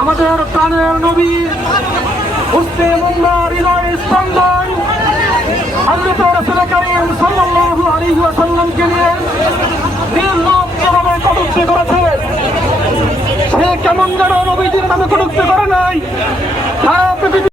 আমাদের প্রাণের নবী মুসলিম উম্মাহর হৃদয় স্পন্দন হযরত রাসূল কারীম সাল্লাল্লাহু আলাইহি ওয়াসাল্লামকে নিয়ে তিন লোক যেভাবে কটূক্তি করেছে, সে কেমন যেন নবীজির নামে কটূক্তি করে নাই।